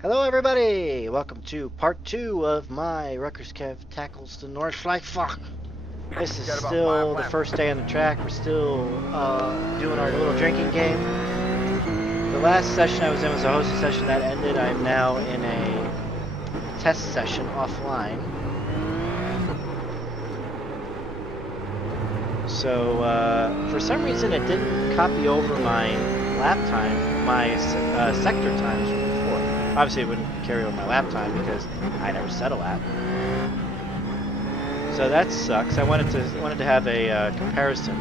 Hello everybody! Welcome to part 2 of my RutgersKev tackles the Nordschleife. This is Got about 5 still the laps. first day on the track. We're still doing our little drinking game. The last session I was in was a hosting session that ended. I'm now in a test session offline. So for some reason it didn't copy over my lap time, my sector times from before. Obviously it wouldn't carry over my lap time because I never set a lap. So that sucks. I wanted to have a comparison.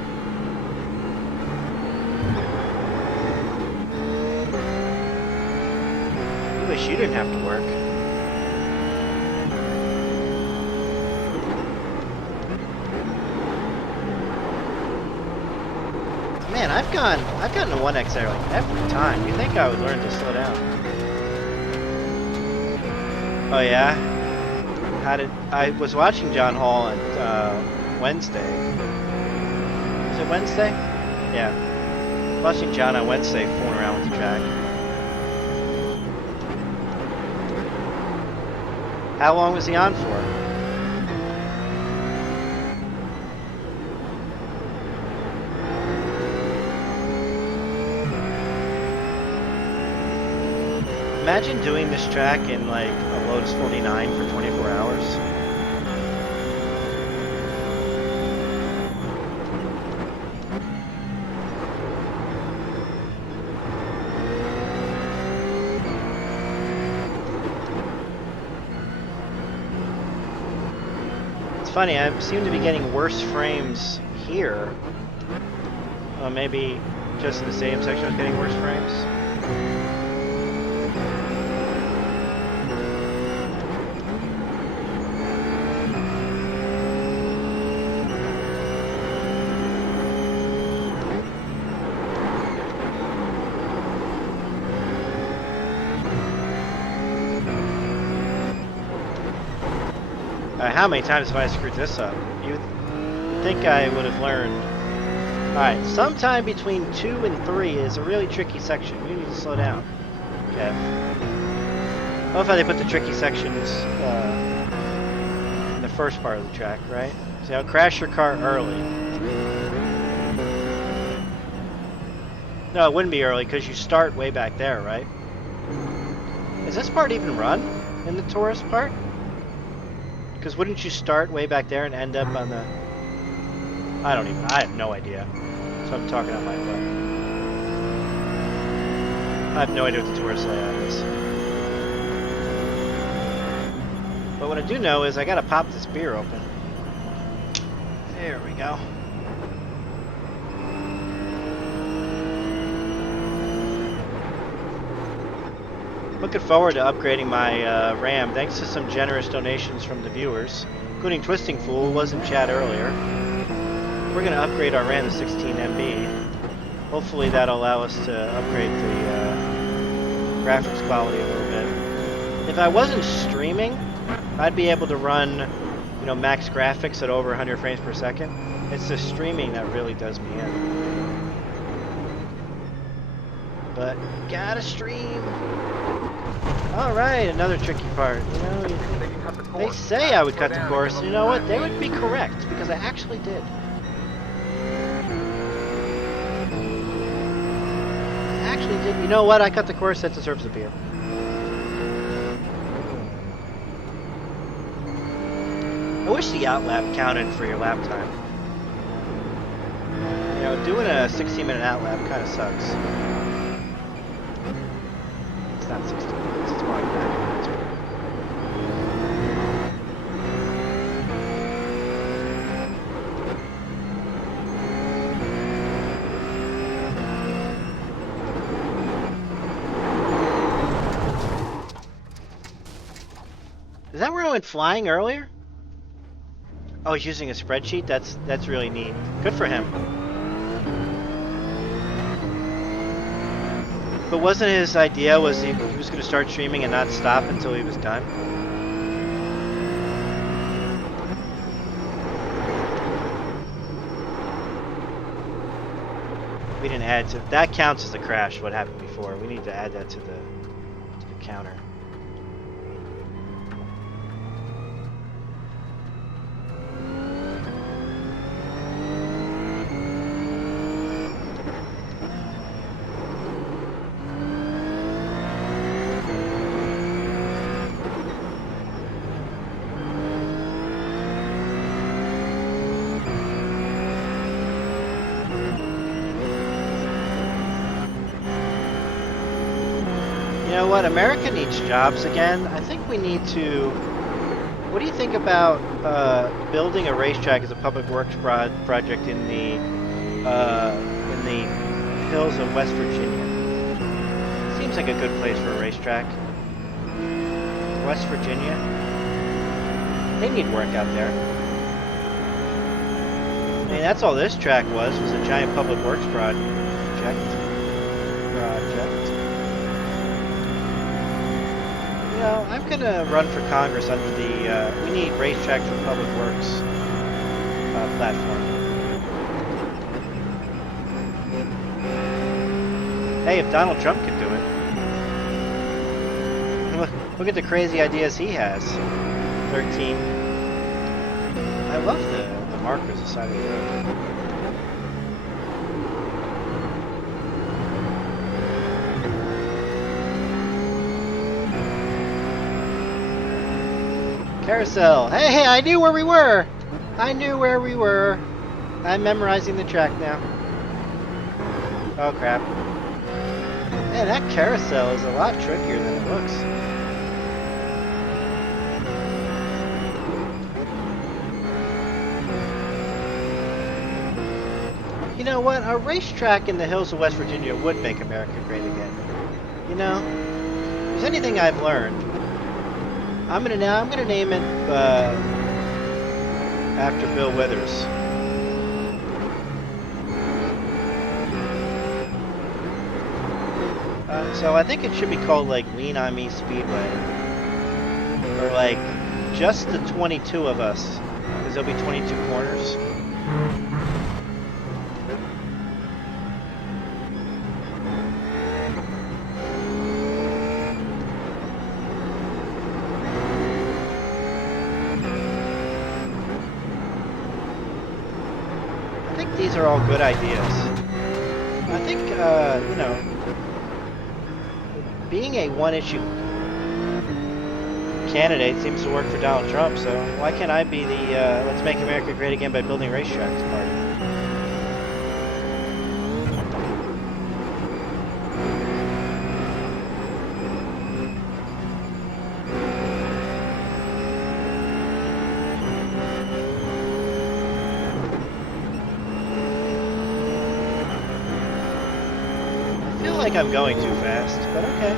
I wish you didn't have to work. Man, I've gotten a 1X there like every time. You think I would learn to slow down? Oh yeah? I was watching John Hall on Wednesday. Was it Wednesday? Yeah. Watching John on Wednesday fooling around with the track. How long was he on for? Imagine doing this track in like a Lotus 49 for 24 hours. It's funny, I seem to be getting worse frames here. Maybe just in the stadium section I was getting worse frames. How many times have I screwed this up? You'd think I would have learned. Alright, sometime between 2 and 3 is a really tricky section. You need to slow down. Okay. I love how they put the tricky sections in the first part of the track, right? So now crash your car early. No, it wouldn't be early because you start way back there, right? Is this part even run in the tourist part? Because wouldn't you start way back there and end up on the... I have no idea. So I'm talking out my butt. I have no idea what the tourist layout is. But what I do know is I gotta pop this beer open. There we go. Looking forward to upgrading my RAM, thanks to some generous donations from the viewers, including Twisting Fool, was in chat earlier. We're going to upgrade our RAM to 16 MB. Hopefully that'll allow us to upgrade the graphics quality a little bit. If I wasn't streaming, I'd be able to run, max graphics at over 100 frames per second. It's the streaming that really does me in. But gotta stream. All right, another tricky part. They say I would cut the course. You know what? They would be correct because I actually did. You know what? I cut the course. That deserves a beer. I wish the outlap counted for your lap time. Doing a 16-minute outlap kind of sucks. It's not 16 minutes. It's more like 9 minutes. Is that where I went flying earlier? Oh, he's using a spreadsheet? That's really neat. Good for him. But wasn't his idea was he was going to start streaming and not stop until he was done? We didn't add to that. Counts as a crash. What happened before? We need to add that to the counter. You know what? America needs jobs again. I think we need to... What do you think about building a racetrack as a public works project in the hills of West Virginia? Seems like a good place for a racetrack. West Virginia. They need work out there. I mean, that's all this track was a giant public works project. You know, I'm gonna run for Congress under the we need racetrack for public works platform. Hey, if Donald Trump can do it. Look at the crazy ideas he has. 13. I love the markers aside of the road. Carousel. Hey, I knew where we were. I'm memorizing the track now. Oh crap. Man, that carousel is a lot trickier than it looks. You know what? A racetrack in the hills of West Virginia would make America great again. You know, if there's anything I've learned, I'm gonna name it after Bill Withers. So I think it should be called like Lean On Me Speedway, or like just the 22 of us, because there'll be 22 corners. These are all good ideas. I think, you know, being a one-issue candidate seems to work for Donald Trump, so why can't I be the Let's Make America Great Again by Building Racetracks party? I'm going too fast, but okay.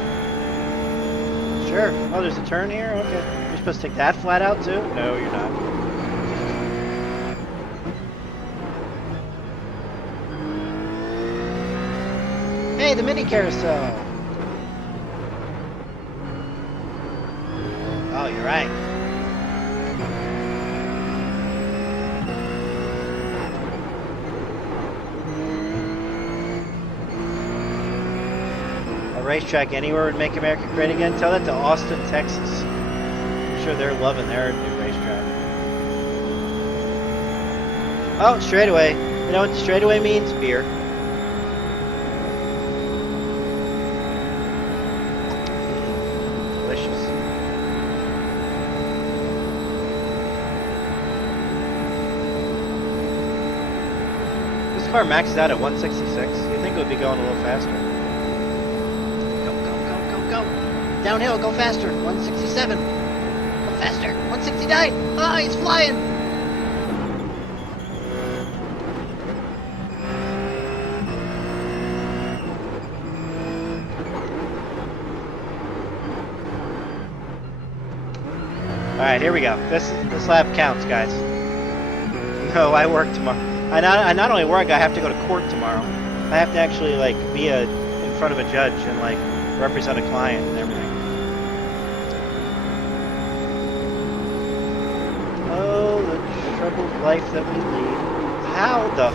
Sure. Oh, there's a turn here? Okay. You're supposed to take that flat out too? No, you're not. Hey, the mini carousel! Oh, you're right. Racetrack anywhere would make America great again. Tell that to Austin, Texas. I'm sure they're loving their new racetrack. Oh, straightaway. You know what straightaway means? Beer. Delicious. This car maxes out at 166. You'd think it would be going a little faster. Downhill, go faster. 167. Go faster. 169. Ah, he's flying. All right, here we go. This lap counts, guys. No, I work tomorrow. I not only work, I have to go to court tomorrow. I have to actually like be in front of a judge and like represent a client and everything. Troubled life that we lead. How the...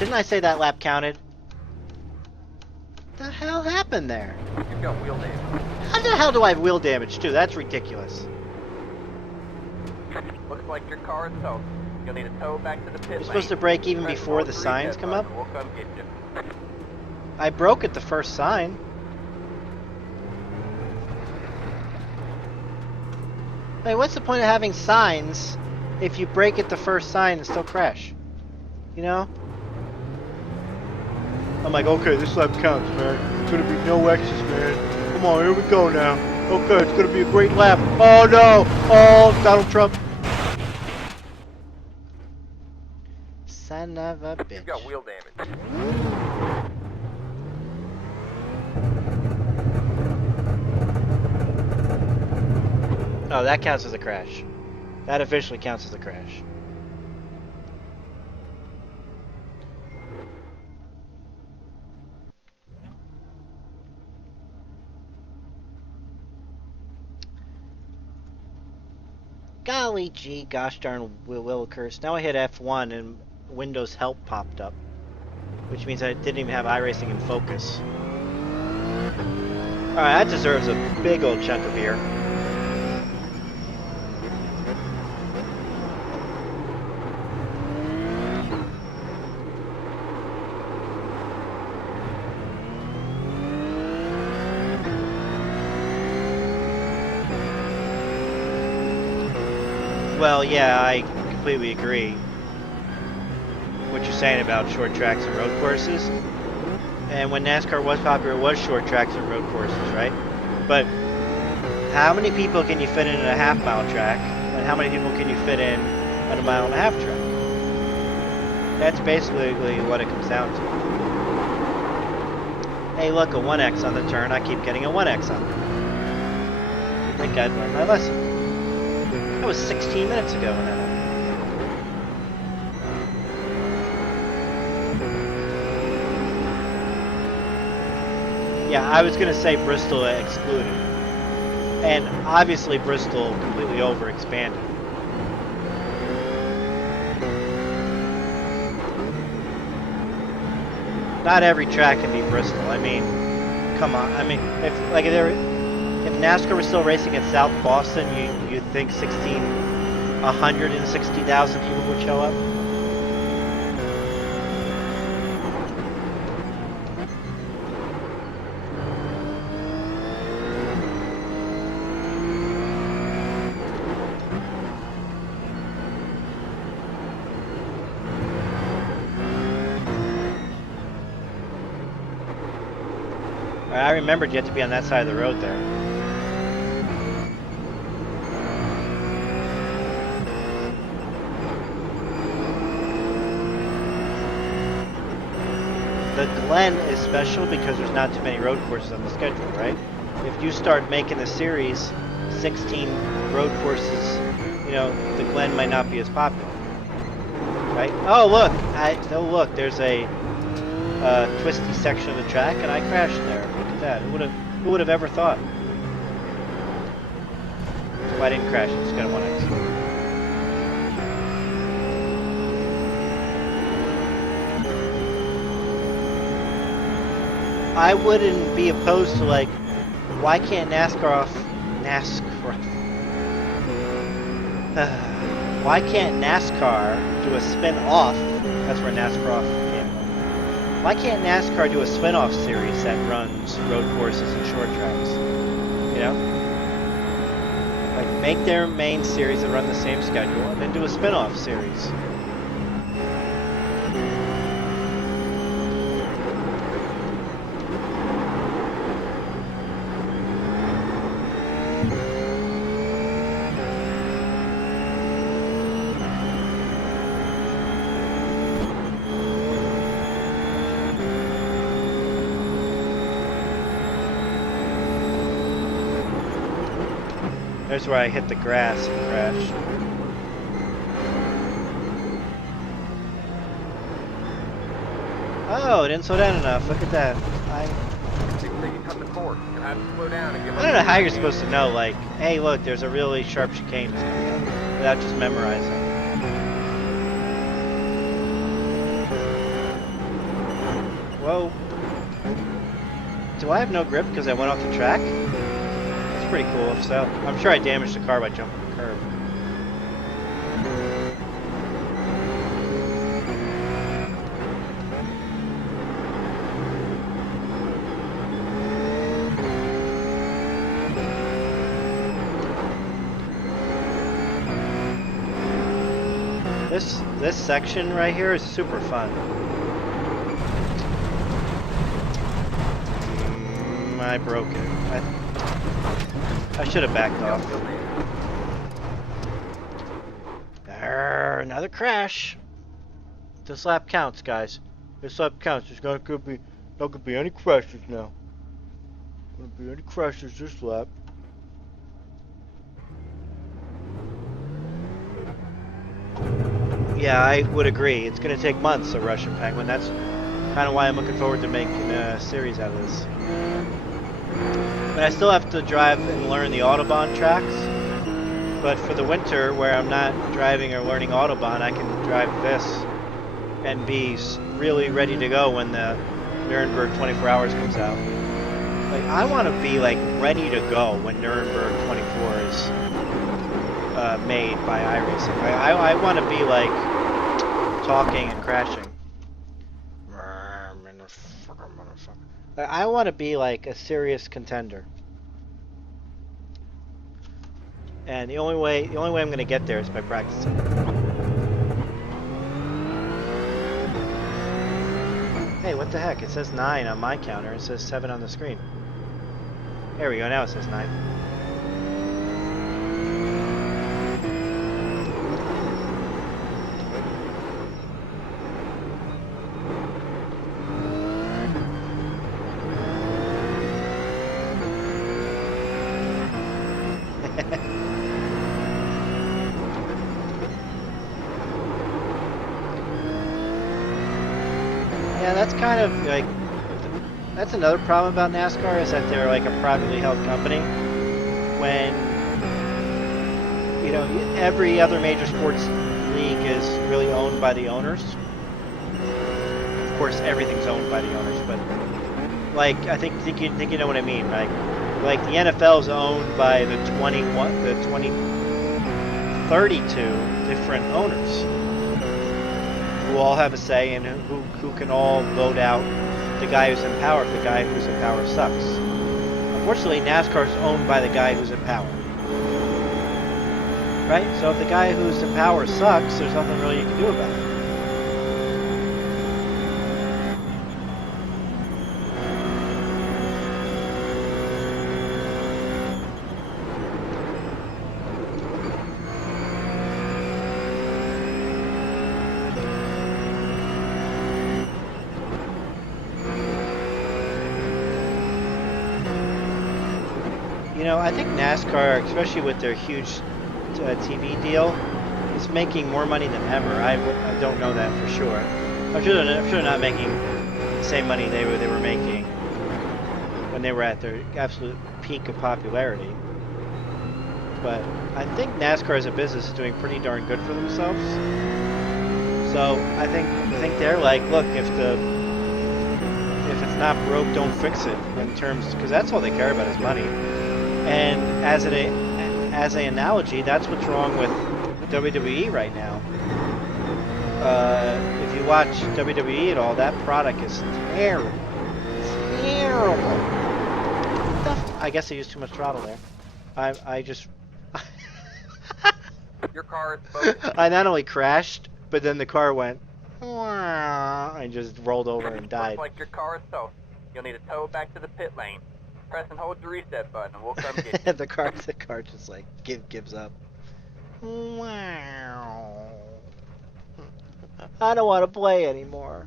Didn't I say that lap counted? What the hell happened there? You've got wheel damage. How the hell do I have wheel damage too? That's ridiculous. Looks like your car is towed. You'll need a tow back to the pit lane. You're supposed to brake even before the signs come up? We'll come get you. I broke at the first sign. Hey, what's the point of having signs if you brake at the first sign and still crash? You know? I'm like, okay, this lap counts, man. There's gonna be no X's, man. Come on, here we go now. Okay, it's gonna be a great lap. Oh no! Oh, Donald Trump. Son of a bitch. You've got wheel damage. Oh, that counts as a crash. That officially counts as a crash. Golly gee, gosh darn Willikers. Now I hit F1 and Windows Help popped up, which means I didn't even have iRacing in focus. Alright, that deserves a big old chunk of beer. Well, yeah, I completely agree. What you're saying about short tracks and road courses. And when NASCAR was popular, it was short tracks and road courses, right? But how many people can you fit in a half-mile track? And how many people can you fit in on a mile-and-a-half track? That's basically what it comes down to. Hey, look, a 1X on the turn. I keep getting a 1X on it. I think I'd learned my lesson. That was 16 minutes ago when that happened. Yeah, I was going to say Bristol excluded. And obviously Bristol completely overexpanded. Not every track can be Bristol. I mean, come on. I mean, if NASCAR was still racing at South Boston, you'd think 160,000 people would show up? I remembered you had to be on that side of the road there. The Glen is special because there's not too many road courses on the schedule, right? If you start making the series 16 road courses, you know, the Glen might not be as popular, right? Oh look, look, there's a twisty section of the track, and I crashed there. Look at that. Who would have ever thought? Well, I didn't crash. I just got a 1X. I wouldn't be opposed to, like, why can't why can't NASCAR do a spin-off? That's where NASCAR off came from. Why can't NASCAR do a spin-off series that runs road courses and short tracks? You know? Like, make their main series that run the same schedule, and then do a spin-off series. There's where I hit the grass and crashed. Oh, it didn't slow down enough. Look at that. I don't know how you're supposed to know, like, hey, look, there's a really sharp chicane that's coming up, without just memorizing. Whoa. Do I have no grip because I went off the track? Pretty cool if so. I'm sure I damaged the car by jumping the curb. This section right here is super fun. I broke it. I should have backed off. Wheel lead. Another crash. This lap counts, guys. This lap counts. There's not gonna be any crashes now. Gonna be any crashes this lap. Yeah, I would agree. It's gonna take months, a Russian Penguin. That's kind of why I'm looking forward to making a series out of this. But I still have to drive and learn the Autobahn tracks. But for the winter, where I'm not driving or learning Autobahn, I can drive this and be really ready to go when the Nuremberg 24 Hours comes out. Like, I want to be like ready to go when Nuremberg 24 is made by iRacing. I want to be like talking and crashing. I want to be like a serious contender. And the only way I'm going to get there is by practicing. Hey, what the heck? It says 9 on my counter. It says 7 on the screen. There we go. Now it says 9. Yeah, that's kind of like, that's another problem about NASCAR, is that they're like a privately held company. When, you know, every other major sports league is really owned by the owners. Of course, everything's owned by the owners, but like, I think you know what I mean. Like the NFL is owned by the 32 different owners, who all have a say and who can all vote out the guy who's in power if the guy who's in power sucks. Unfortunately, NASCAR is owned by the guy who's in power. Right? So if the guy who's in power sucks, there's nothing really you can do about it. You know, I think NASCAR, especially with their huge TV deal, is making more money than ever. I don't know that for sure. I'm sure they're not making the same money they were making when they were at their absolute peak of popularity. But I think NASCAR as a business is doing pretty darn good for themselves. So I think they're like, look, if it's not broke, don't fix it. In terms, because that's all they care about is money. And as an analogy, that's what's wrong with WWE right now. If you watch WWE at all, that product is terrible. Terrible. I guess I used too much throttle there. I just... Your car is focused. I not only crashed, but then the car went... and just rolled over and died. Looks like your car is toast. You'll need a tow back to the pit lane. Press and hold the reset button and we'll come get you. the car just like gives up. Wow. I don't want to play anymore.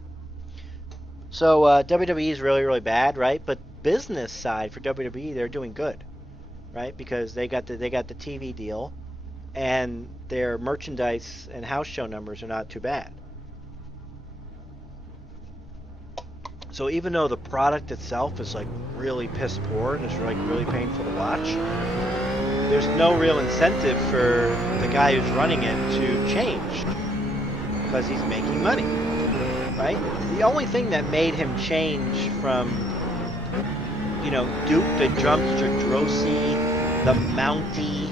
So WWE is really, really bad, right? But business side for WWE, they're doing good, right? Because they got the TV deal, and their merchandise and house show numbers are not too bad. So even though the product itself is like really piss poor and it's like really painful to watch, there's no real incentive for the guy who's running it to change, because he's making money, right? The only thing that made him change from, you know, Duke the Drumster Drosy, the Mountie,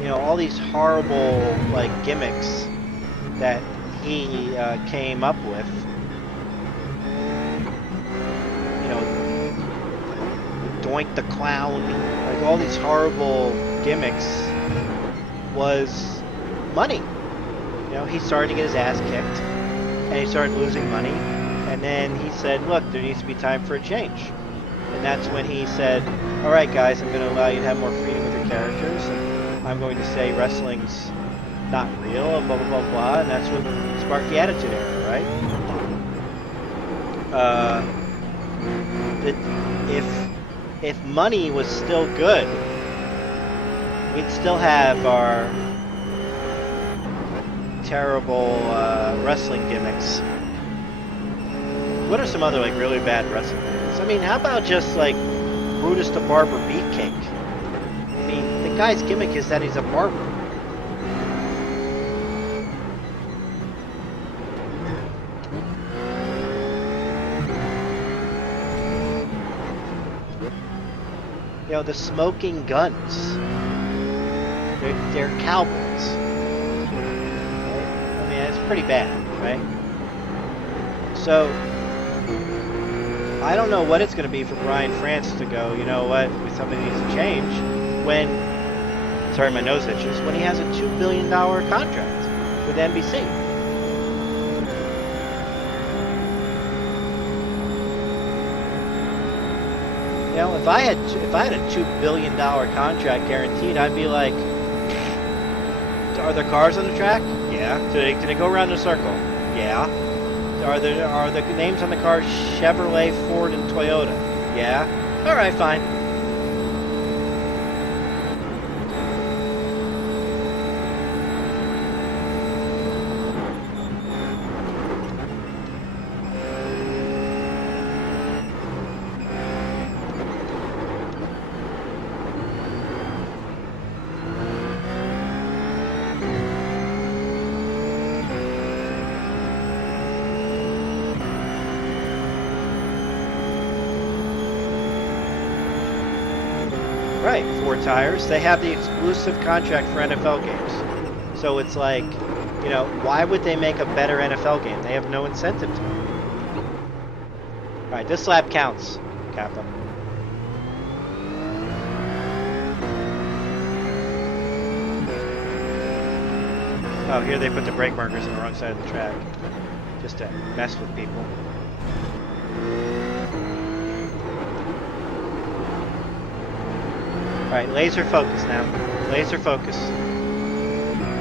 you know, all these horrible like gimmicks that he came up with. You know, Doink the Clown, like all these horrible gimmicks, was money. You know, he started to get his ass kicked, and he started losing money, and then he said, look, there needs to be time for a change. And that's when he said, all right, guys, I'm going to allow you to have more freedom with your characters. And I'm going to say wrestling's not real, and blah, blah, blah, blah. And that's what sparked the Attitude Era, right? If money was still good, we'd still have our terrible wrestling gimmicks. What are some other like really bad wrestling gimmicks? I mean, how about just like Brutus the Barber Beefcake? I mean, the guy's gimmick is that he's a barber. You know, the Smoking Guns. They're cowboys. Right? I mean, it's pretty bad, right? So, I don't know what it's going to be for Brian France to go, you know what, something needs to change when, sorry my nose itches, when he has a $2 billion contract with NBC. You know, if I had a $2 billion contract guaranteed, I'd be like, are there cars on the track? Yeah. Do they go around in a circle? Yeah. Are the names on the cars Chevrolet, Ford, and Toyota? Yeah. All right, fine. Right, 4 tires. They have the exclusive contract for NFL games. So it's like, you know, why would they make a better NFL game? They have no incentive to. Alright, this lap counts, Kappa. Oh, here they put the brake markers on the wrong side of the track. Just to mess with people. Alright, laser focus now. Laser focus.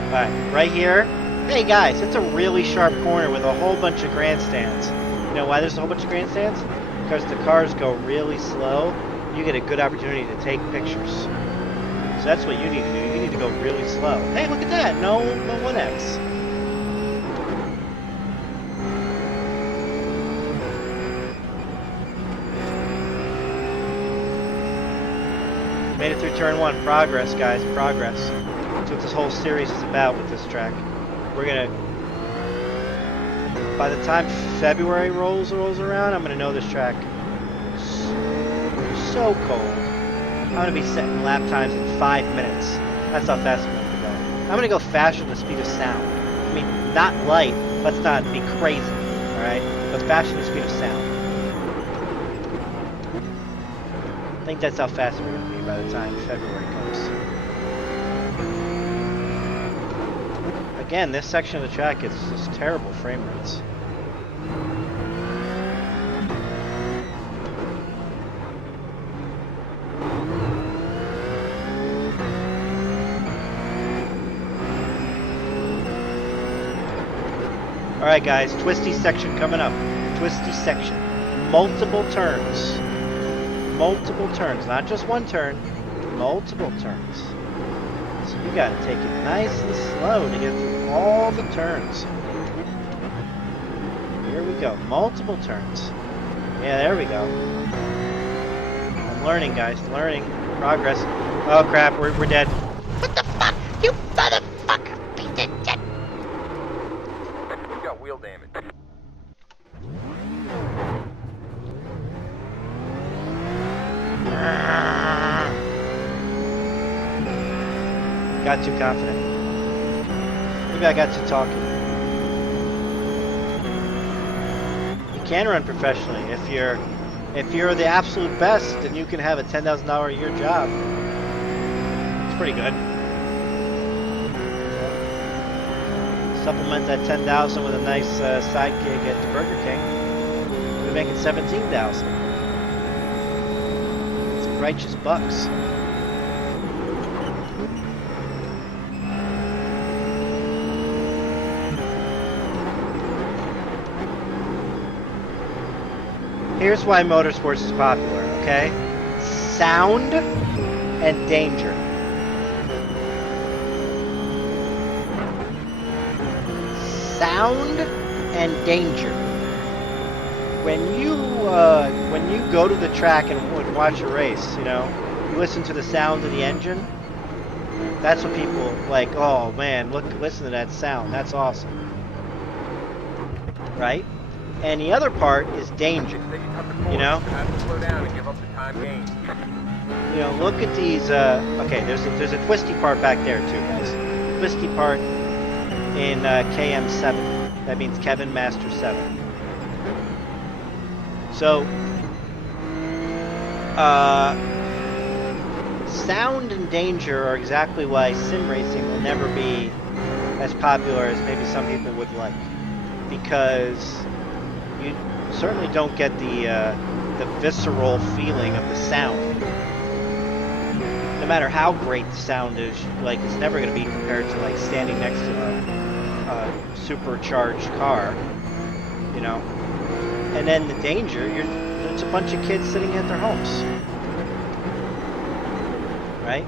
Alright, right here. Hey guys, it's a really sharp corner with a whole bunch of grandstands. You know why there's a whole bunch of grandstands? Because the cars go really slow. You get a good opportunity to take pictures. So that's what you need to do. You need to go really slow. Hey, look at that. No 1X. Made it through turn 1. Progress, guys. Progress. That's what this whole series is about with this track. We're gonna... By the time February rolls around, I'm gonna know this track so cold. I'm gonna be setting lap times in 5 minutes. That's how fast I'm gonna go. I'm gonna go faster than the speed of sound. I mean, not light. Let's not be crazy, alright? But faster than the speed of sound. I think that's how fast we're gonna be by the time February comes. Again, this section of the track gets just terrible frame rates. Alright guys, twisty section coming up. Twisty section. Multiple turns. Multiple turns. Not just one turn. Multiple turns. So you gotta take it nice and slow to get through all the turns. Here we go. Multiple turns. Yeah, there we go. I'm learning, guys. Learning. Progress. Oh crap, we're dead. What the fuck? You motherfucker! Piece of shit! We got wheel damage. Got too confident. Maybe I got too talking. You can run professionally if you're the absolute best, then you can have a $10,000 a year job. It's pretty good. Supplement that $10,000 with a nice side gig at the Burger King. We're making $17,000. righteous bucks. Here's why motorsports is popular, okay? Sound and danger. Sound and danger. When you go to the track and watch a race, you know, you listen to the sound of the engine. That's what people like. Oh man, listen to that sound. That's awesome, right? And the other part is danger. You know. Slow down and give up the time gained. You know, look at these. Okay, there's a twisty part back there too, guys. Twisty part in KM7. That means Kevin Master 7. So, sound and danger are exactly why sim racing will never be as popular as maybe some people would like, because you certainly don't get the visceral feeling of the sound. No matter how great the sound is, like, it's never going to be compared to like standing next to a supercharged car, you know. And then the danger, it's a bunch of kids sitting at their homes, right?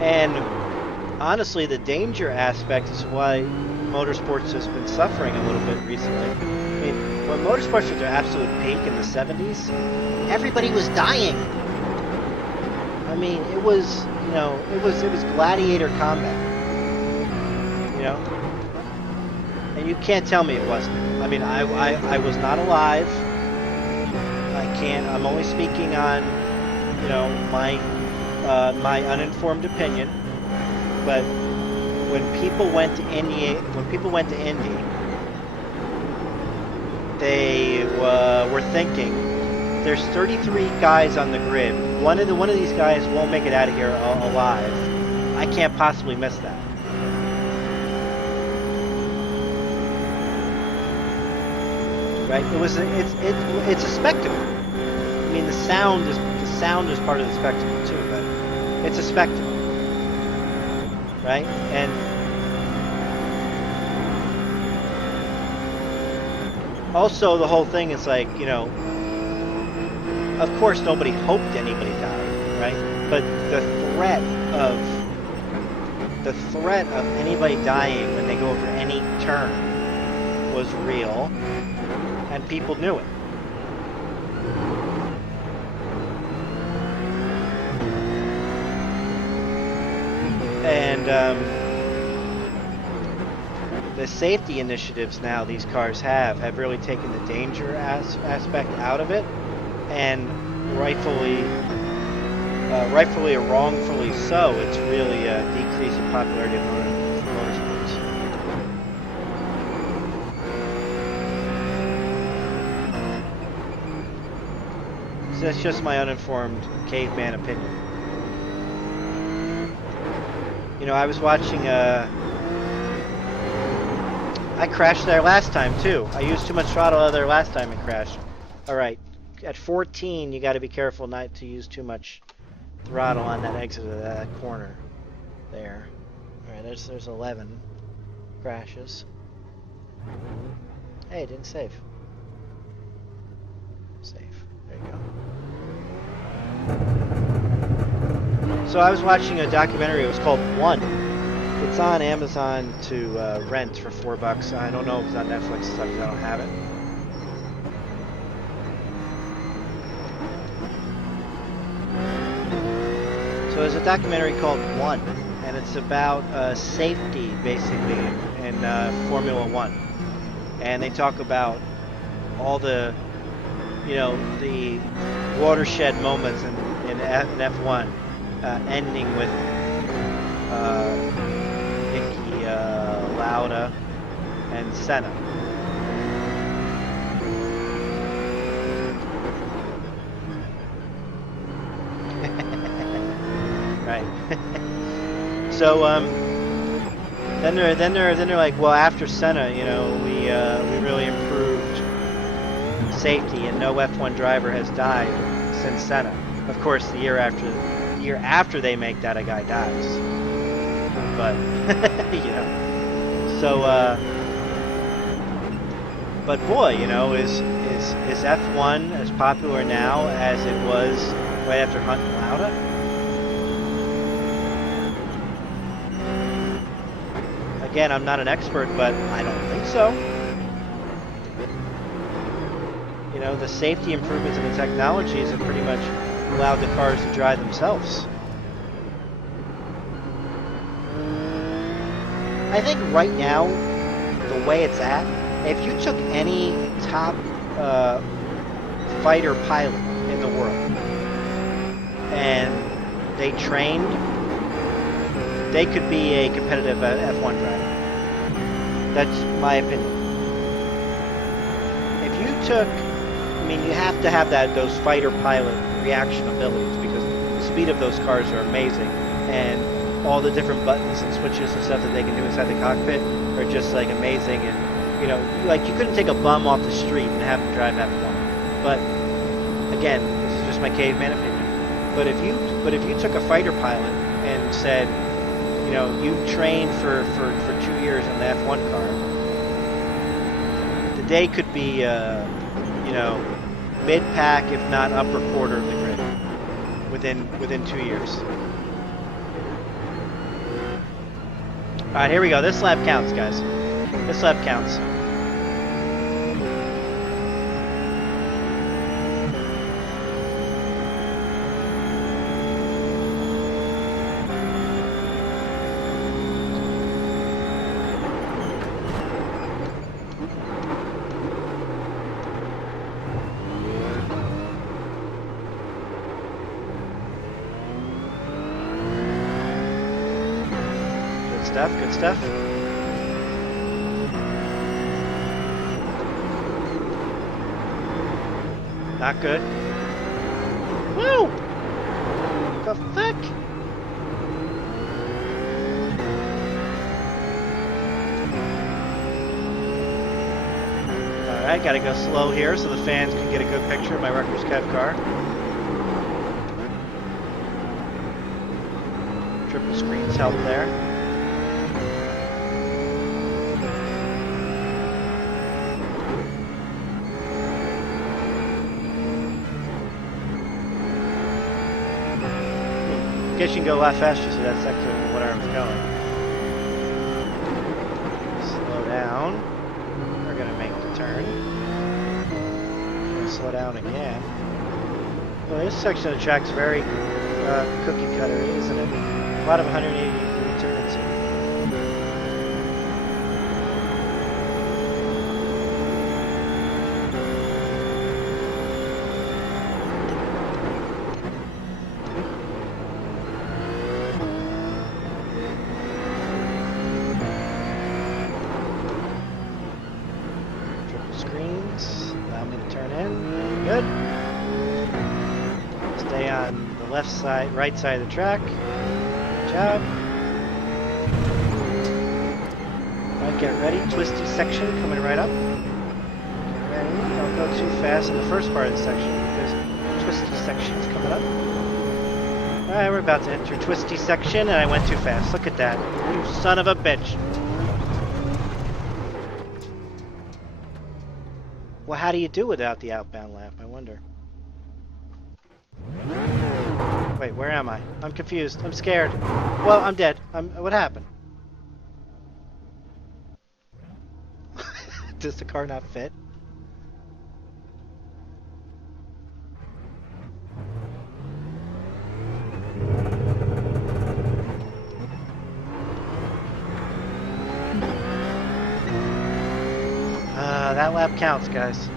And honestly, the danger aspect is why motorsports has been suffering a little bit recently. I mean, when motorsports was at their absolute peak in the 70s, everybody was dying. I mean, it was, you know, it was gladiator combat, you know? And you can't tell me it wasn't. I mean, I was not alive. I'm only speaking on, you know, my uninformed opinion. But when people went to Indy, they were thinking, there's 33 guys on the grid. One of these guys won't make it out of here alive. I can't possibly miss that. Right? It's a spectacle. I mean, the sound is part of the spectacle too, but it's a spectacle, right? And also the whole thing is like, you know, of course nobody hoped anybody died, right? But the threat of anybody dying when they go over any turn was real. And people knew it. And the safety initiatives now these cars have really taken the danger aspect out of it, and rightfully or wrongfully so, it's really decreasing popularity of motorsports. So that's just my uninformed caveman opinion. You know, I was watching I crashed there last time too. I used too much throttle there last time and crashed. Alright, at 14 you gotta be careful not to use too much throttle on that exit of that corner. There. Alright, there's 11 crashes. Hey, it didn't save. Save. There you go. So I was watching a documentary, it was called One. It's on Amazon to rent for $4. I don't know if it's on Netflix stuff, because I don't have it. So there's a documentary called One, and it's about safety, basically, in Formula One. And they talk about all the, you know, the watershed moments in F1, ending with Niki Lauda and Senna. Right. So then they're like, well, after Senna, you know, we really improved safety, and no F1 driver has died since Senna. Of course, the year after they make that, a guy dies. But you know, so but boy, you know, is F1 as popular now as it was right after Hunt and Lauda? Again, I'm not an expert, but I don't think so. You know, the safety improvements and the technologies have pretty much allowed the cars to drive themselves. I think right now, the way it's at, if you took any top fighter pilot in the world and they trained, they could be a competitive F1 driver. That's my opinion. If you took, I mean, you have to have those fighter pilot reaction abilities because the speed of those cars are amazing, and all the different buttons and switches and stuff that they can do inside the cockpit are just like amazing. And you know, like you couldn't take a bum off the street and have him drive F1. But again, this is just my caveman opinion. But if you took a fighter pilot and said, you know, you trained for 2 years on the F1 car, the day could be, you know, mid-pack, if not upper quarter of the grid within 2 years. All right, here we go. This lap counts, guys. This lap counts. Good stuff. Not good. Woo! The fuck? Alright, gotta go slow here so the fans can get a good picture of my RutgersKev car. Triple screens help there. I guess you can go a lot faster, so that's actually what I was going. Slow down. We're going to make the turn. Slow down again. Well, this section of the track's very cookie cutter, isn't it? A lot of 180-degree turns here. Left side, right side of the track. Good job. Right, get ready. Twisty section coming right up. Get ready. Don't go too fast in the first part of the section because twisty section is coming up. Alright, we're about to enter twisty section and I went too fast. Look at that. You son of a bitch. Well, how do you do without the outbound lap? I wonder. Wait, where am I? I'm confused. I'm scared. Well, I'm dead. What happened? Does the car not fit? That lap counts, guys.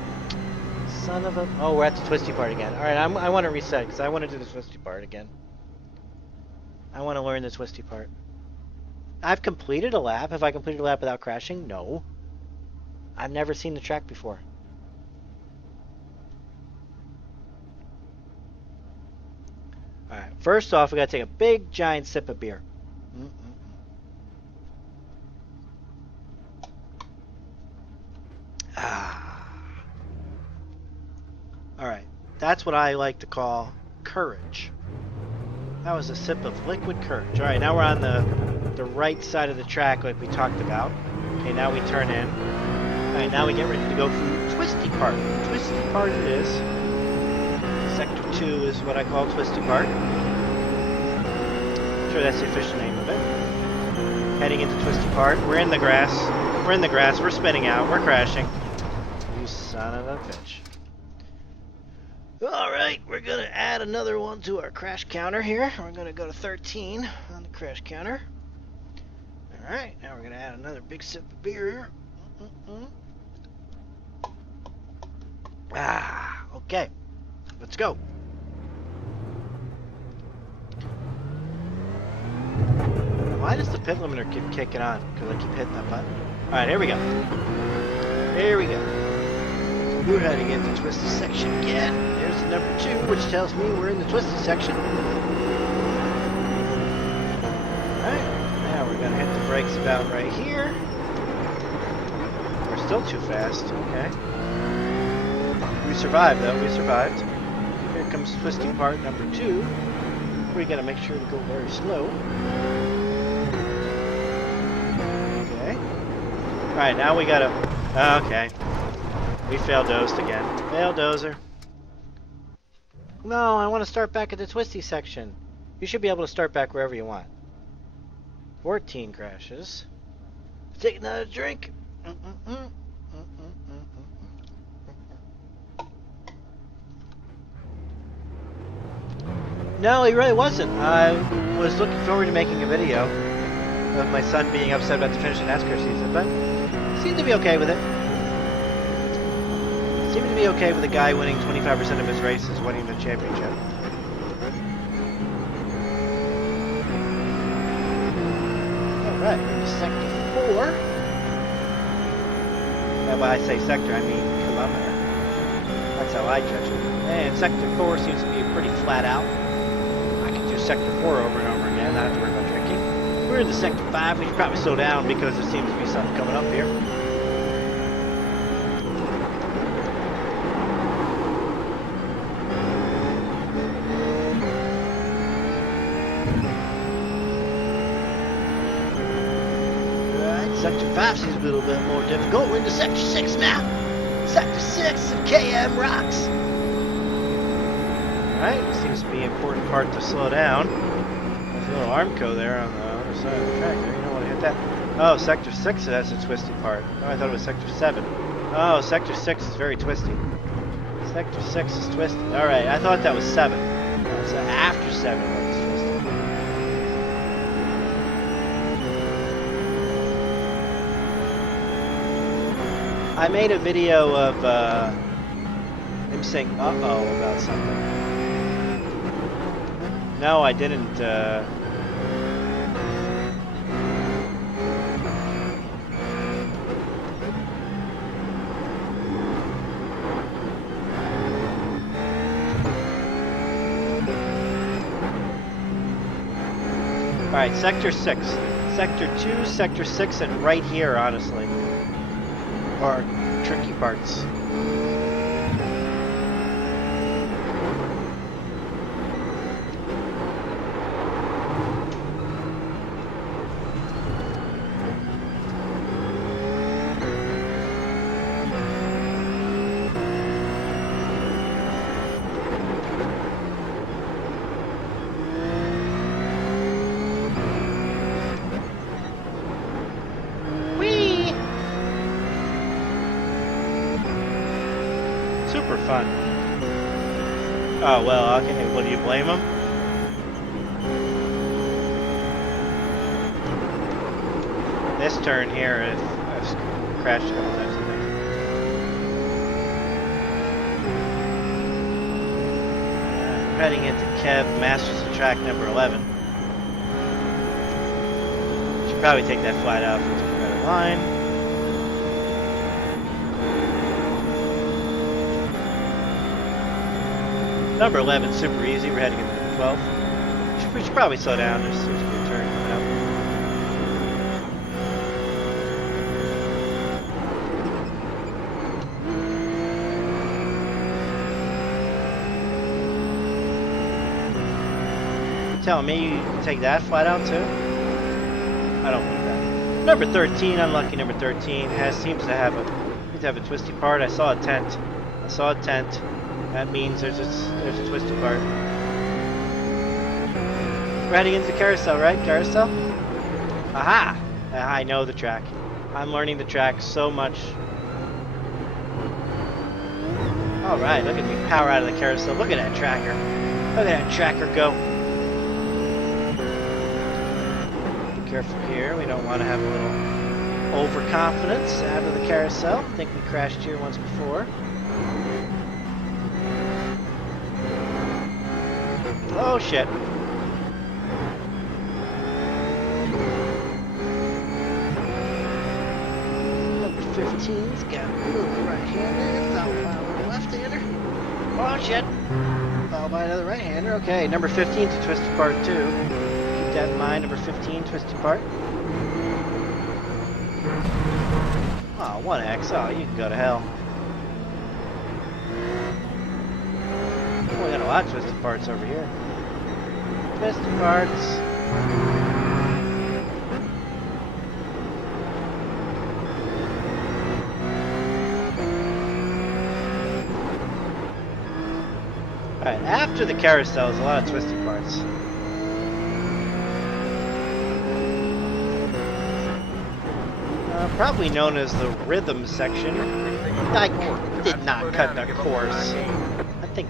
Son of a... Oh, we're at the twisty part again. Alright, I want to reset because I want to do the twisty part again. I want to learn the twisty part. I've completed a lap. Have I completed a lap without crashing? No. I've never seen the track before. Alright, first off, we got to take a big, giant sip of beer. Ah. Alright, that's what I like to call courage. That was a sip of liquid courage. All right, now we're on the right side of the track like we talked about. Okay, now we turn in. All right, now we get ready to go through Twisty Part. Twisty Part it is. Sector 2 is what I call Twisty Part. I'm sure that's the official name of it. Heading into Twisty Part. We're in the grass. We're in the grass. We're spinning out. We're crashing. You son of a bitch. Alright, we're going to add another one to our crash counter here. We're going to go to 13 on the crash counter. Alright, now we're going to add another big sip of beer here. Ah, okay. Let's go. Why does the pit limiter keep kicking on? Because I keep hitting that button. Alright, here we go. Here we go. We're heading into Twisty section again. There's the number 2, which tells me we're in the Twisty section. Alright, now we're going to hit the brakes about right here. We're still too fast. Okay. We survived, though. We survived. Here comes Twisty Part number 2. We got to make sure to go very slow. Okay. Alright, now we got to... Okay. We failed dozed again. Failed dozer. No, I want to start back at the Twisty section. You should be able to start back wherever you want. 14 crashes. Take another drink. No, he really wasn't. I was looking forward to making a video of my son being upset about the finish of the NASCAR season, but seemed to be okay with it. Seemed to be okay with a guy winning 25% of his races, winning the championship. Alright, we're in sector 4. And when I say sector, I mean kilometer. That's how I judge it. And sector 4 seems to be pretty flat out. I can do sector 4 over and over again, not have to worry about drinking. We're in the sector 5. We should probably slow down because there seems to be something coming up here. Sector 5 seems a little bit more difficult. We're into Sector 6 now. Sector 6 of KM rocks. Alright, seems to be an important part to slow down. There's a little Armco there on the other side of the track there. You don't want to hit that. Oh, Sector 6 has a twisty part. Oh, I thought it was Sector 7. Oh, Sector 6 is very twisty. Sector 6 is twisty. Alright, I thought that was 7. So after 7 it's twisty. I made a video of him saying "uh-oh" about something. No, I didn't. All right, Sector 6. Sector 2, Sector 6, and right here, honestly, are tricky parts. Super fun. Oh, well, okay. Well, do you blame him? This turn here is crashed a couple times, I think. Heading into Kev, Masters of Track number 11. Should probably take that flat out for the better line. Number 11, super easy. We're heading into 12. We should probably slow down. There's a good turn coming up. telling me you can take that flat out too? I don't believe that. Number 13, unlucky number 13, seems to have a twisty part. I saw a tent. That means there's a twisty part. We're heading into the carousel, right? Carousel? Aha! I know the track. I'm learning the track so much. Alright, look at me power out of the carousel. Look at that tracker. Look at that tracker go. Be careful here. We don't want to have a little overconfidence out of the carousel. I think we crashed here once before. Oh shit. Number 15's got a little right-hander, followed by a little left-hander. Oh shit. Followed by another right-hander. Okay, number 15's a twisted part too. Keep that in mind, number 15, twisted part. Oh, 1X. Oh, you can go to hell. Oh, we got a lot of twisted parts over here. Twisted parts. Alright, after the carousel is a lot of twisted parts. Probably known as the rhythm section. I did not cut the course. I think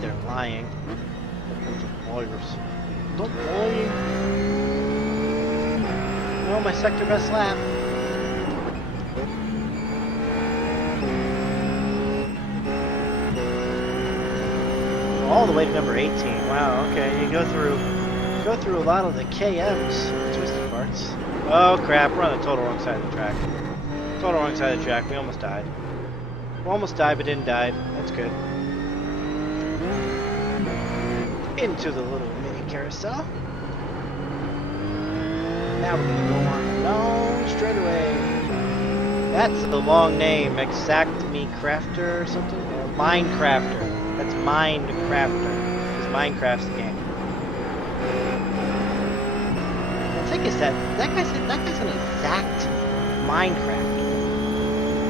they're lying. Lawyers. Don't lie. No, my sector best lap. All the way to number 18. Wow. Okay, you go through a lot of the KMs, twisted parts. Oh crap! We're on the total wrong side of the track. Total wrong side of the track. We almost died. We almost died, but didn't die. That's good. Into the little mini carousel. Now we're gonna go on a long straightaway. That's the long name. Exact Me Crafter or something? Or Minecrafter. That's Minecrafter. Because Minecraft's the game. I think it's that guy's an exact Minecrafter.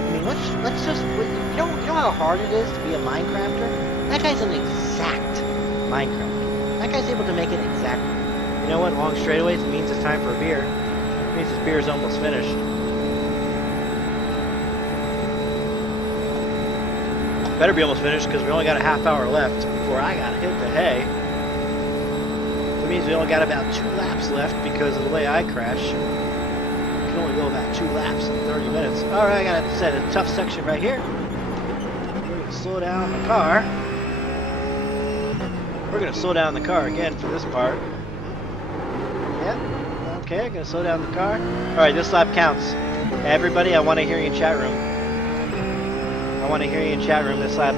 I mean, let's just you know how hard it is to be a Minecrafter? That guy's an exact Minecrafter. That guy's able to make it exactly. You know what? Long straightaways, it means it's time for a beer. It means this beer is almost finished. Better be almost finished because we only got a half hour left before I gotta hit the hay. That means we only got about 2 laps left because of the way I crash. We can only go about 2 laps in 30 minutes. Alright, I gotta set a tough section right here. We're gonna slow down the car. We're gonna slow down the car again for this part. Yep. Okay, gonna slow down the car. Alright, this lap counts. Everybody, I want to hear you in chat room. I want to hear you in chat room. This lap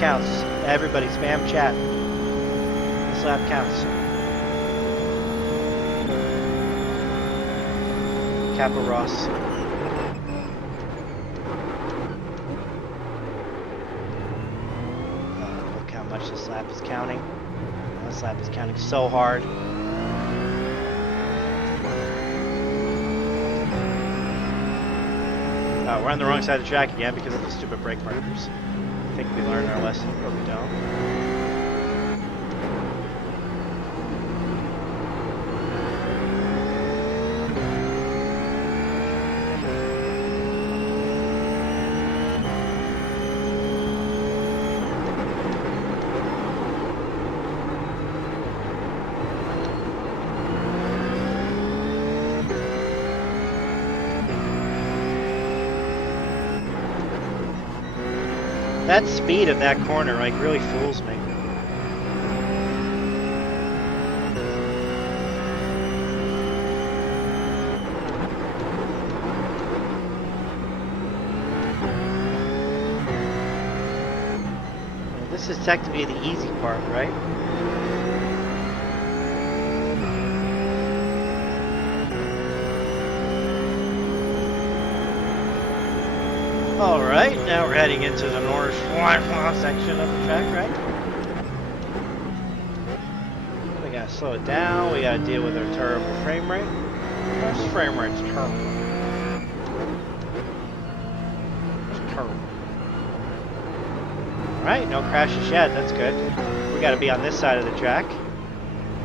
counts. Everybody, spam chat. This lap counts. Kappa Ross. Look how much this lap is counting. This lap is counting so hard. We're on the wrong side of the track again because of the stupid brake markers. I think we learned our lesson, but we don't. That speed of that corner like really fools me. This is technically the easy part, right? Alright, now we're heading into the Nordschleife section of the track, right? gotta slow it down. We gotta deal with our terrible frame rate. Our frame rate's terrible. It's terrible. Alright, no crashes yet. That's good. We gotta be on this side of the track.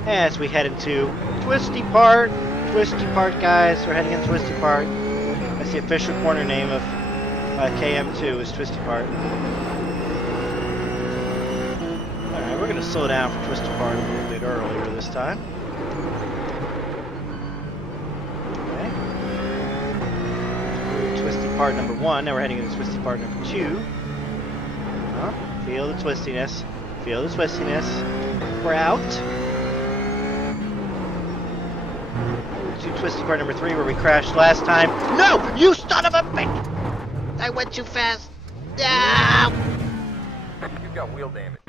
As we head into Twisty Part. Twisty Part, guys. We're heading into Twisty Part. That's the official corner name of KM2 is Twisty Part. Alright, we're gonna slow down for Twisty Part a little bit earlier this time. Okay. Twisty Part number 1. Now we're heading into Twisty Part number 2. Feel the twistiness. Feel the twistiness. We're out. To Twisty Part number 3 where we crashed last time. No! You son of a bitch! I went too fast. No! You got wheel damage.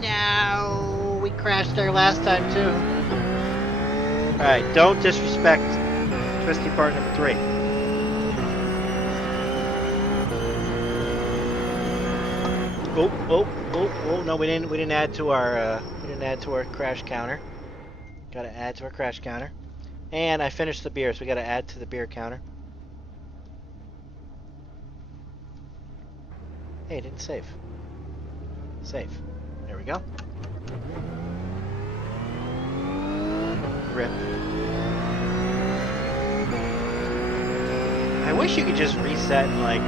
No! We crashed there last time too. Alright, don't disrespect Twisty Part number 3. Oh, no, we didn't add to our crash counter. Gotta add to our crash counter. And I finished the beer, so we gotta add to the beer counter. Hey, it didn't save. Save. There we go. Rip. I wish you could just reset and like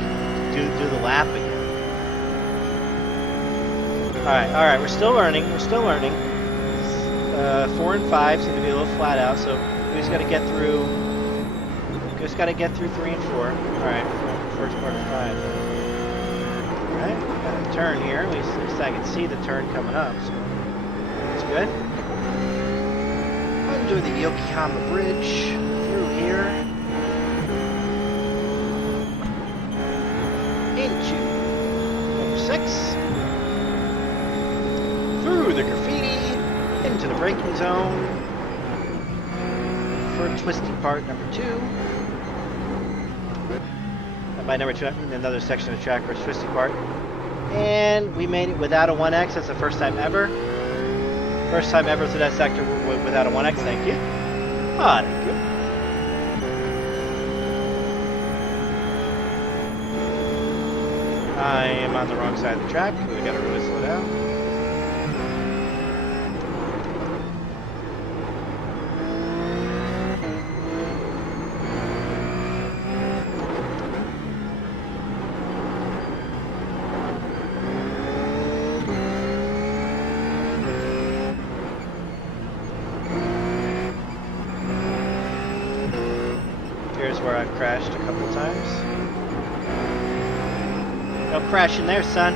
do the lap again. Alright, we're still learning. 4 and 5 seem to be a little flat out, so we just gotta get through 3 and 4. Alright, first part of 5. Alright, got a turn here. At least I can see the turn coming up, so that's good. Under the Yokohama Bridge, through here. Into number 6. Through the graffiti, into the braking zone for Twisty Part number 2. And by number 2, another section of the track for Twisty Part. And we made it without a 1X. That's the first time ever. First time ever through that sector without a 1X. Thank you. Ah, thank you. I am on the wrong side of the track. We gotta really slow down. Where I've crashed a couple times. No crash in there, son.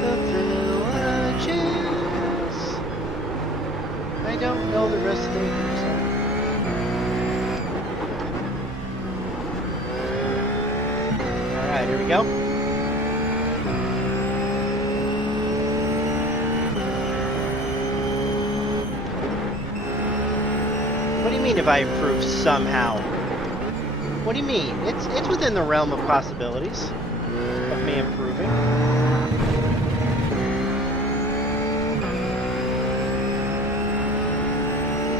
The villages. I don't know the rest of the song. Alright, here we go. What do you mean if I improve somehow? What do you mean? It's within the realm of possibilities of me improving.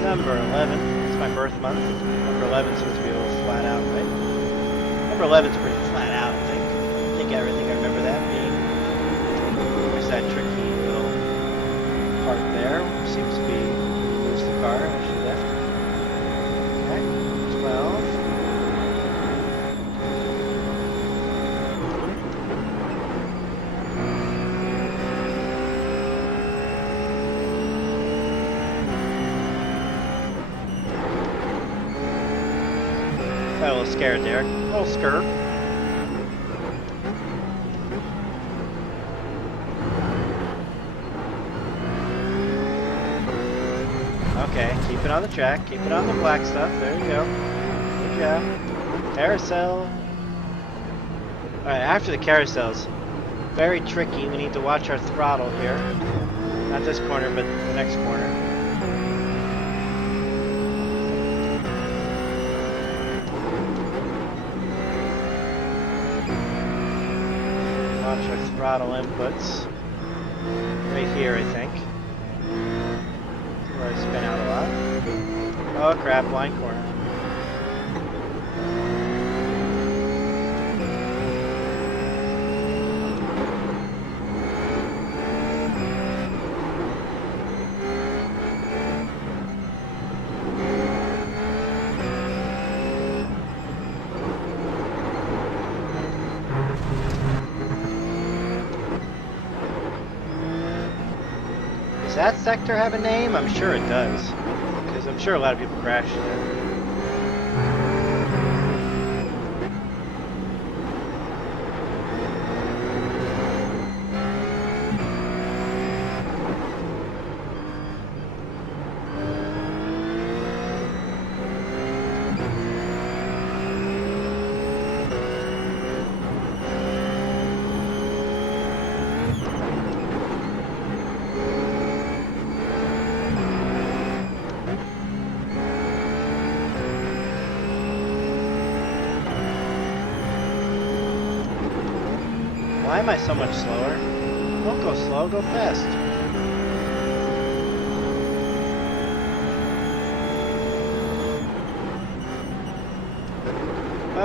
Number 11. It's my birth month. Number 11 seems to be a little flat out, right? Number 11 is pretty flat out, I think. I think everything I remember that being. There's that tricky little part there. Seems to be lose the car as she left. Okay, 12. Got a little scared there. A little skirt. Okay, keep it on the track. Keep it on the black stuff. There you go. Good job. Carousel. Alright, after the carousels, very tricky. We need to watch our throttle here. Not this corner, but the next corner. throttle inputs. Right here, I think. Where I spin out a lot. Oh crap, blind corner. Does that sector have a name? I'm sure it does. Because I'm sure a lot of people crash there. Why am I so much slower? Don't go slow, go fast.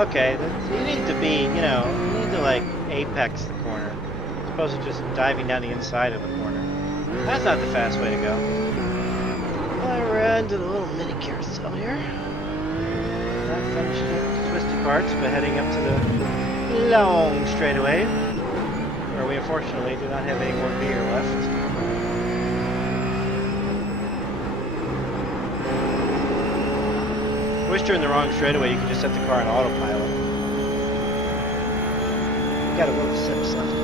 Okay, you need to be, you know, you need to like apex the corner, as opposed to just diving down the inside of the corner. That's not the fast way to go. I ran to the little mini carousel here. Not finished the twisty parts, but heading up to the long straightaway, where we unfortunately do not have any more beer left. I wish during the wrong straightaway you could just set the car on autopilot. Got a little sips left.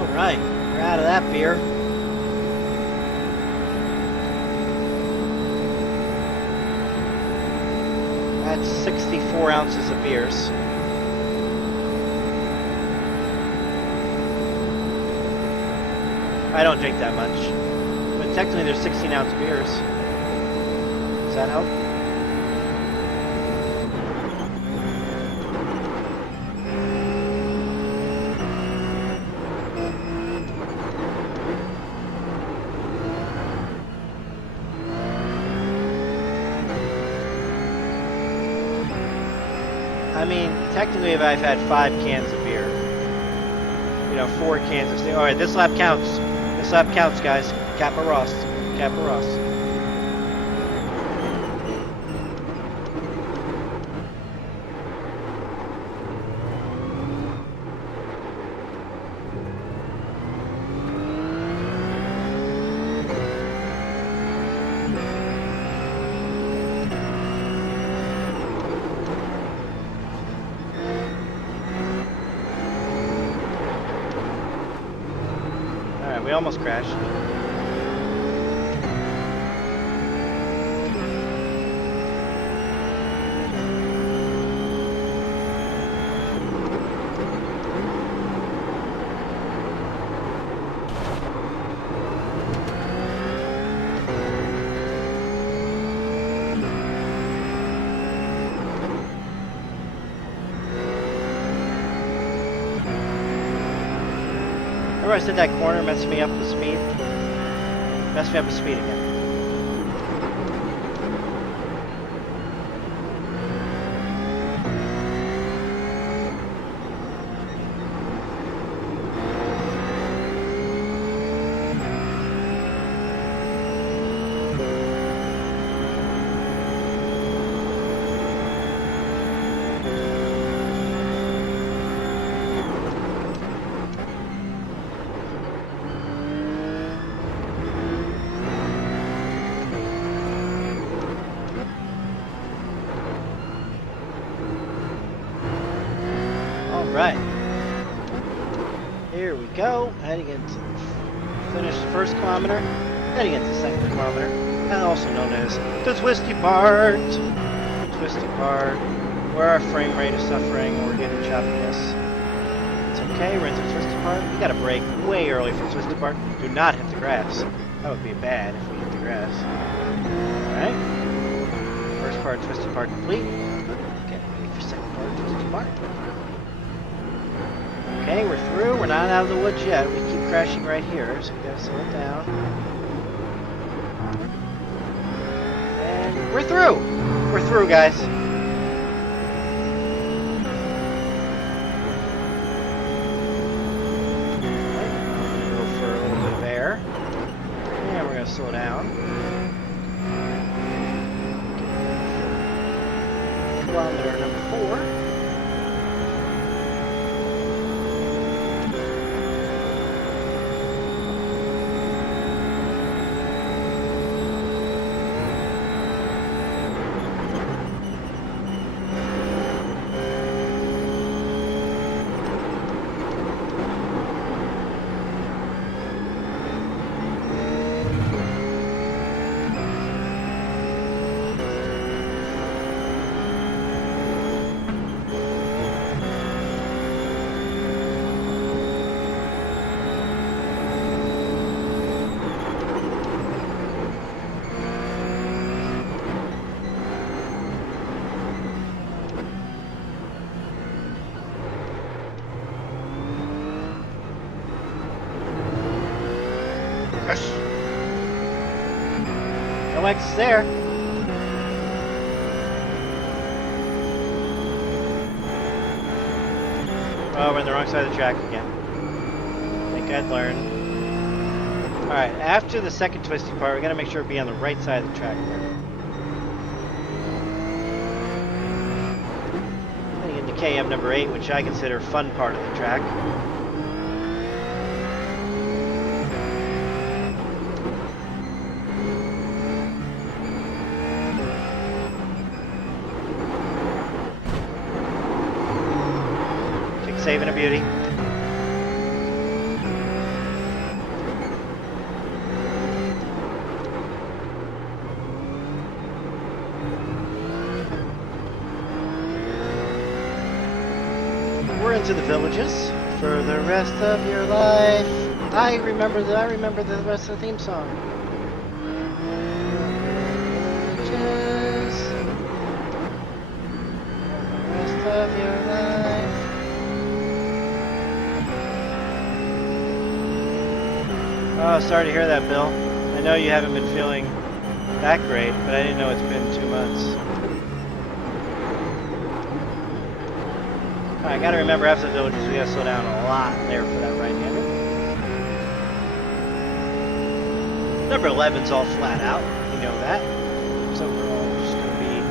Alright, we're out of that beer. That's 64 ounces of beers. I don't drink that much. But technically there's 16-ounce beers. Does that help? I mean, technically if I've had 5 cans of beer, you know, 4 cans of steak. Alright, this lap counts. This lap counts, guys. Kappa Ross. Kappa Ross. Alright, we almost crashed. Remember I said that corner messed me up with speed? Messed me up with speed again. Right. Here we go. Heading into finish the first kilometer. Heading into the second kilometer. And also known as the twisty part. The twisty part. Where our frame rate is suffering and we're getting choppiness. It's okay. We're into the twisty part. We got to brake way early for the twisty part. Do not hit the grass. That would be bad if we hit the grass. Alright. First part, twisty part complete. Get ready for second part, twisty part. far. Okay, we're through. We're not out of the woods yet. We keep crashing right here, so we gotta slow it down. And we're through! We're through, guys. Go for a little bit of air. And we're gonna slow down. Kilometer number 4. No exits there. Oh, we're on the wrong side of the track again. I think I'd learned. Alright, after the second twisty part, we gotta make sure we be on the right side of the track there. Heading into KM number 8, which I consider fun part of the track. Saving a beauty. We're into the villages for the rest of your life. I remember the rest of the theme song. Villages for the rest of your life. Oh, sorry to hear that, Bill. I know you haven't been feeling that great, but I didn't know it's been 2 months. I gotta remember after the villages, we gotta slow down a lot there for that right-hander. Number 11's all flat out, you know that. So we're all just gonna be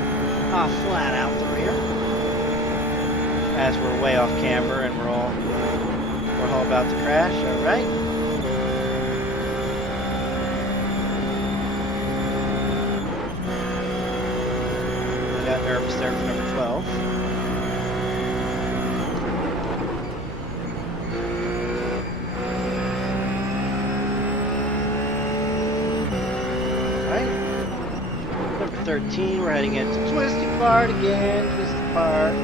flat out through here. As we're way off camber and we're all about to crash, alright? Got nervous there for number 12. Alright. Number 13, we're heading into twisty part again. Twisty part.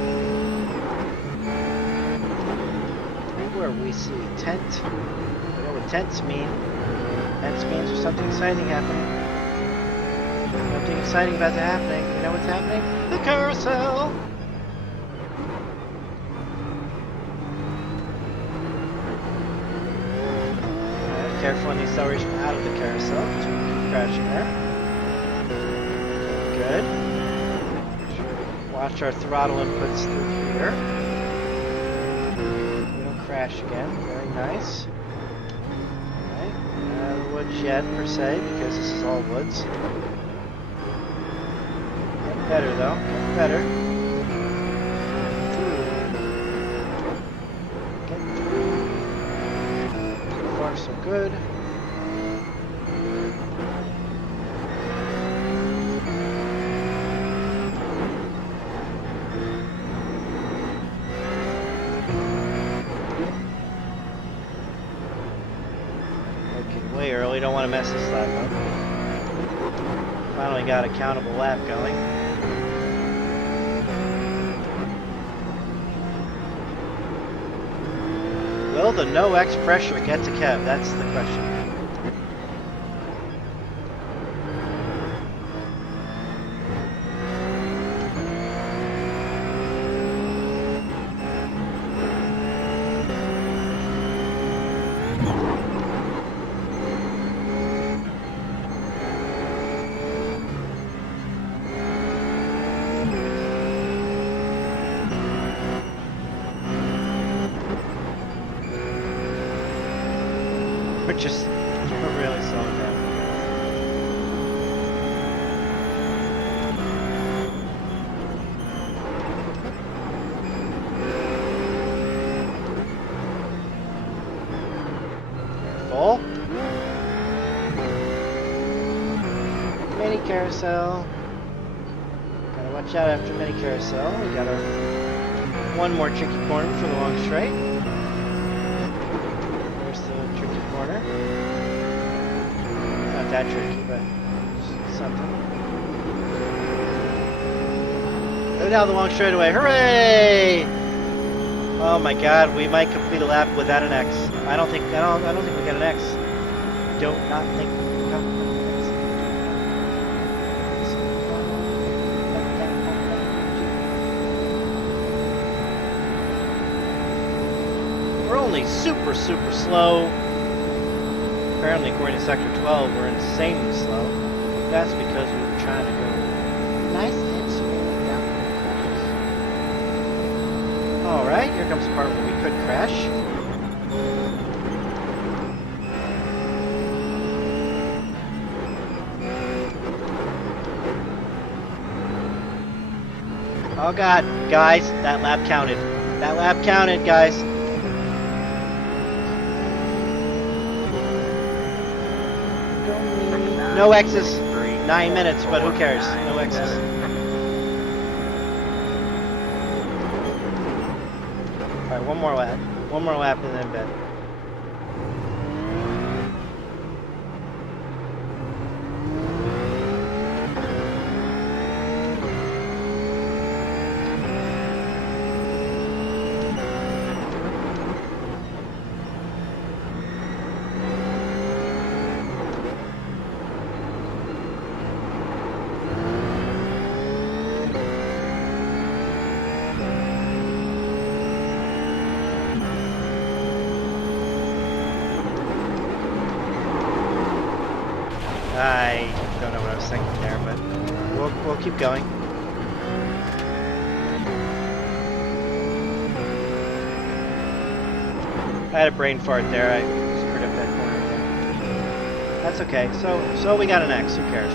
Where we see tent. You know what tents mean. Tents means there's something exciting happening. Something exciting about to happening. You know what's happening? The carousel! Careful on the acceleration out of the carousel, because we can keep crashing there. Good. Watch our throttle inputs through here. We don't crash again. Very nice. Alright. Not woods yet, per se, because this is all woods. Better though, better. Get through. So far so good. Looking way early, don't want to mess this lap up. Finally got a countable lap going. Will the no X pressure get to Kev? That's the question. just really slowing down. Careful. Mini carousel. Gotta watch out after mini carousel. We got one more tricky corner for the long straight. There's the tricky corner. Not that tricky, but something. Go down the long straightaway. Hooray! Oh my God, we might complete a lap without an X. I don't think we got an X. Do not think we got an X. We're only super slow. Apparently, according to Sector 12, we're insanely slow. That's because we were trying to go nice and smooth down the crashes. Alright, here comes the part where we could crash. Oh God, guys, that lap counted. That lap counted, guys. No X's. 9 minutes, but who cares? No X's. Alright, one more lap. One more lap and then bed. I don't know what I was thinking there, but we'll keep going. I had a brain fart there. I screwed up that corner again. That's okay. So we got an X. Who cares?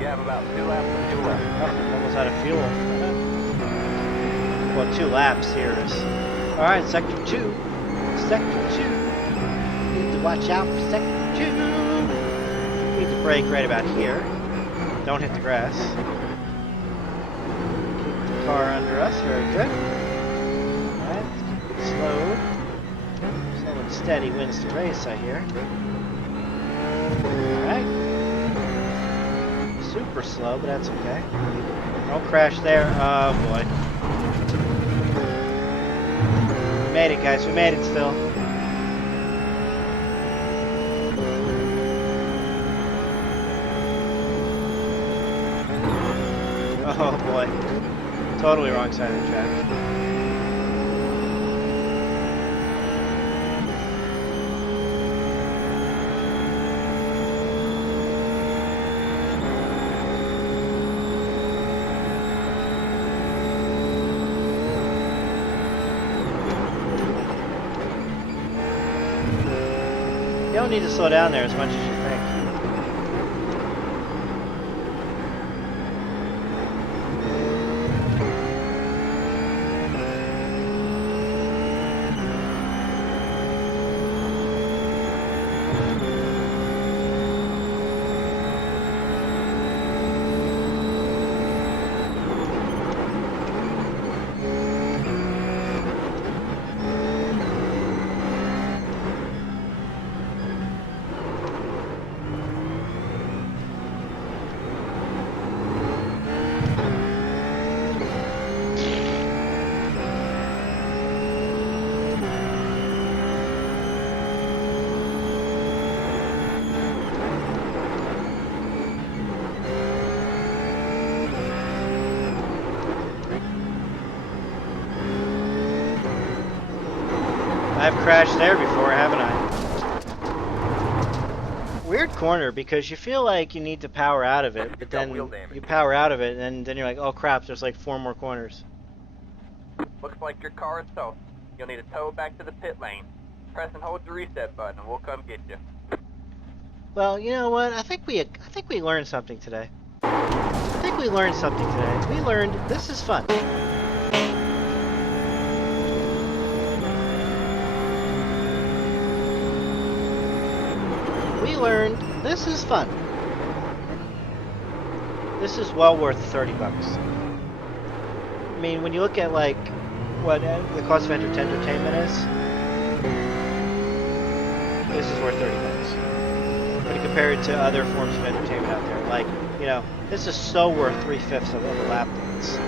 You have about 2 laps of fuel left. Oh, almost out of fuel. Well, 2 laps here is. Alright, Sector 2. Sector 2. Need to watch out for Sector 2. Need to brake right about here. Don't hit the grass. Keep the car under us. Very good. Alright, keep it slowed. Slow and steady wins the race, I hear. Alright. Super slow, but that's okay. Don't crash there. Oh boy. We made it, guys. We made it still. Oh boy. Totally wrong side of the track. You don't need to slow down there as much as you think. crashed there before, haven't I? Weird corner because you feel like you need to power out of it, but got then wheel damage. you power out of it, and then you're like, oh crap, there's like 4 more corners. Looks like your car is toast. You'll need to tow it back to the pit lane. Press and hold the reset button and we'll come get you. Well, you know what? I think we learned something today. I think we learned something today. We learned this is fun. We learned this is fun. This is well worth 30 bucks. I mean, when you look at like what the cost of entertainment is, this is worth 30 bucks. When you compare it to other forms of entertainment out there, like, you know, this is so worth 3/5 of a lap dance.